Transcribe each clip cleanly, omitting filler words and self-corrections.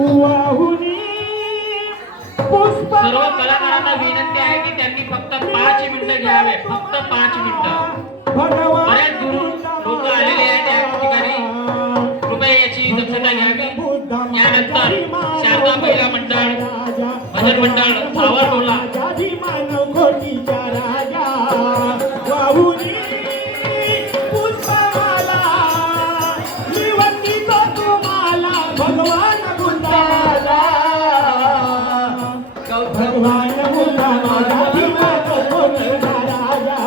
वाहुनी पुष्प सर्व कलाकारांना विनंती आहे की त्यांनी फक्त 5 मिनिटं घ्यावे, फक्त 5 मिनिटं. बऱ्याच दुरून लोक आलेले आहेत त्या ठिकाणी, कृपया याची दक्षता घ्यावी. यानंतर शारदा महिला मंडळ, भजन मंडळ सावरटोला वाहुनी पुष्पमाला निवंती तो तुम्हाला भगवान बुद्धाला भगवान बुद्धा माझा भीमान कोटीचा राजा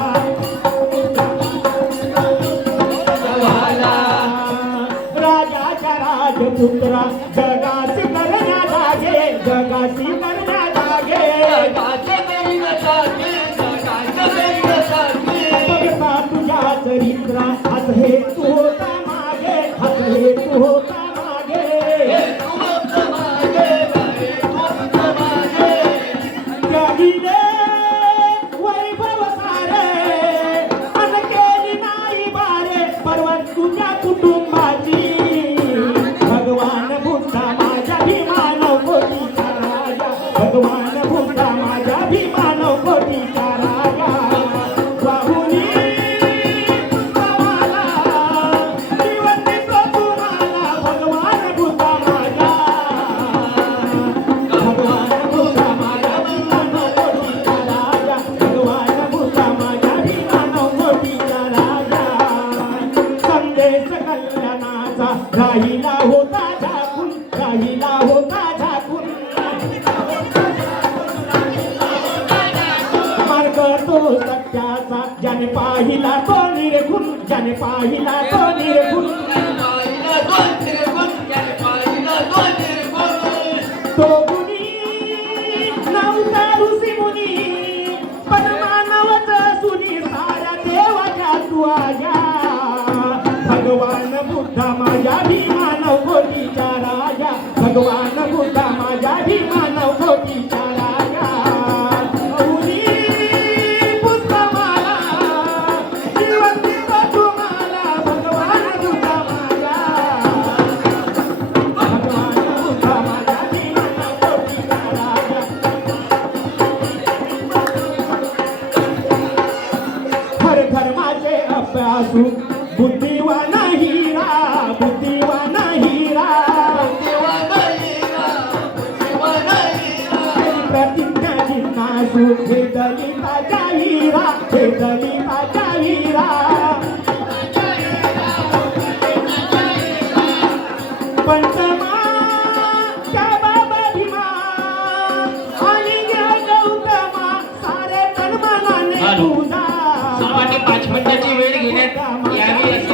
राजाचा राजपुत्रा जगासी करण्या लागे जगासी करण्या लागे बघता तुझ्या चरित्रा हस हे तू होता मागे हस हे तू होता मागे जगिले वैभव सारे अन केली नाही बारे पर्वत तुझ्या कुटुंबाची भगवान बुद्धा माझ्या भीमानव कोटीचा राजा भगवान बुद्धा माझ्या भीमानव कोटीचा राजा वाहुनी पुष्पमाला निवंती तो तुम्हाला भगवान बुद्धा माझ्या भगवान बुद्धा माझ्या भीमानव कोटीचा राजा भगवान बुद्धा माझ्या भीमानव कोटीचा राजा संदेश कल्याणाचा राहिला होता झाकून राहिला होता झाकून मार्ग तो सत्याचा ज्याने पाहिला तो निरखून ज्याने पाहिला तो निरखून तो गुणी नवता ऋषी मुनी पण मानवत सुनी साऱ्या देवाच्या तू आजा भगवान बुद्धा माझ्या भीमानव कोटीचा राजा भगवान बुद्धा माझ्या भीमानव कोटीचा राजा वाहुनी पुष्पमाला निवंती तो तुम्हाला भगवान बुद्धा माझ्या भगवान बुद्धा माझ्या भीमानव कोटीचा राजा हर धर्माचे अभ्यासू बुद्धिवान हिरा बुद्धिवान हिरा प्रतिज्ञा जिज्ञासू हे दलिताचा हिरा हे दलिताचा हिरा पंचमा त्या बाबा भीमा आणि गौतमा सारे तन्मनाने तुझा सर्वांनी 5 मिनिटाची वेळ घेण्यात यावी अशी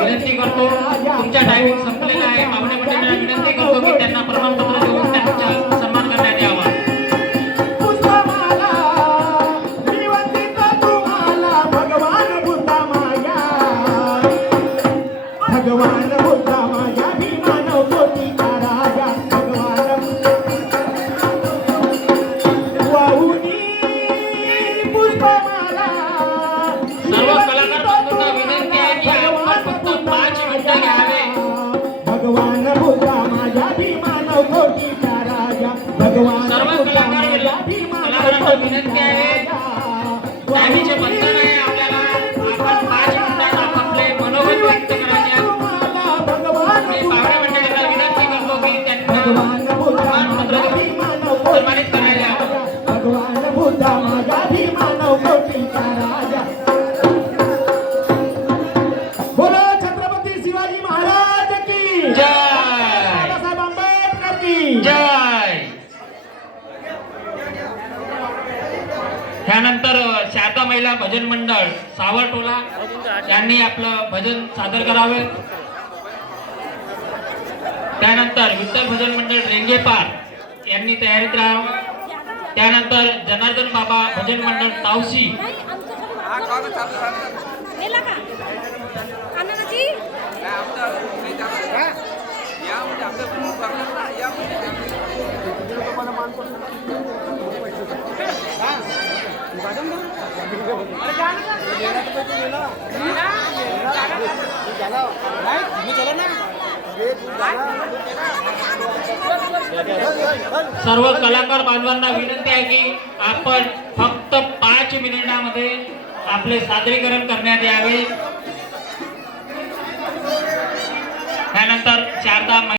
विनंती करतो. तुमचा टायमिंग संपलेला आहे. पाहुणे मंडळींना विनंती करतो की त्यांना प्रमाणपत्र देऊन त्यांचा सन्मान करण्यात यावा. पुष्पमाला निवंती तो तुम्हाला भगवान बुद्धा माझ्या भगवान बुद्धा माझ्या भीमानव कोटीचा राजा भगवान वाहुनी पुष्पमाला सर्व कलाकार बंधूंना विनंती आहे की आपण फक्त 5 मिनिटं घ्यावे. भगवान बुद्धा माझ्या भीमानव कोटीचा राजा भगवान सर्व बुद्धा कलाकारांना माझ्या भीमानव विनंती आहे. टायमिंगचे बंधन आहे आपल्याला. आपण 5 मिनिटात आपापले मनोगत व्यक्त करायचे आहे. भगवान मी पाहुणे मंडळींना विनंती करतो की त्यांना भगवान बुद्धा प्रमाणपत्र माझ्या देऊन भीमानव सन्मानित करायला यावं. भगवान बुद्धा माझ्या भीमानव कोटीचा राजा बोलो छत्रपती शिवाजी महाराज की जय. बाबासाहेब आंबेडकर की जय. त्यानंतर शारदा महिला भजन मंडळ सावरटोला यांनी आपलं भजन सादर करावे. त्यानंतर विठ्ठल भजन मंडळ रेंगेपार यांनी तयारीत राहावं. त्यानंतर जनार्दन बाबा भजन मंडळ तावशी सर्व कलाकार बांधवांना विनंती आहे की आपण फक्त 5 मिनिटांमध्ये आपले सादरीकरण करण्यात यावे.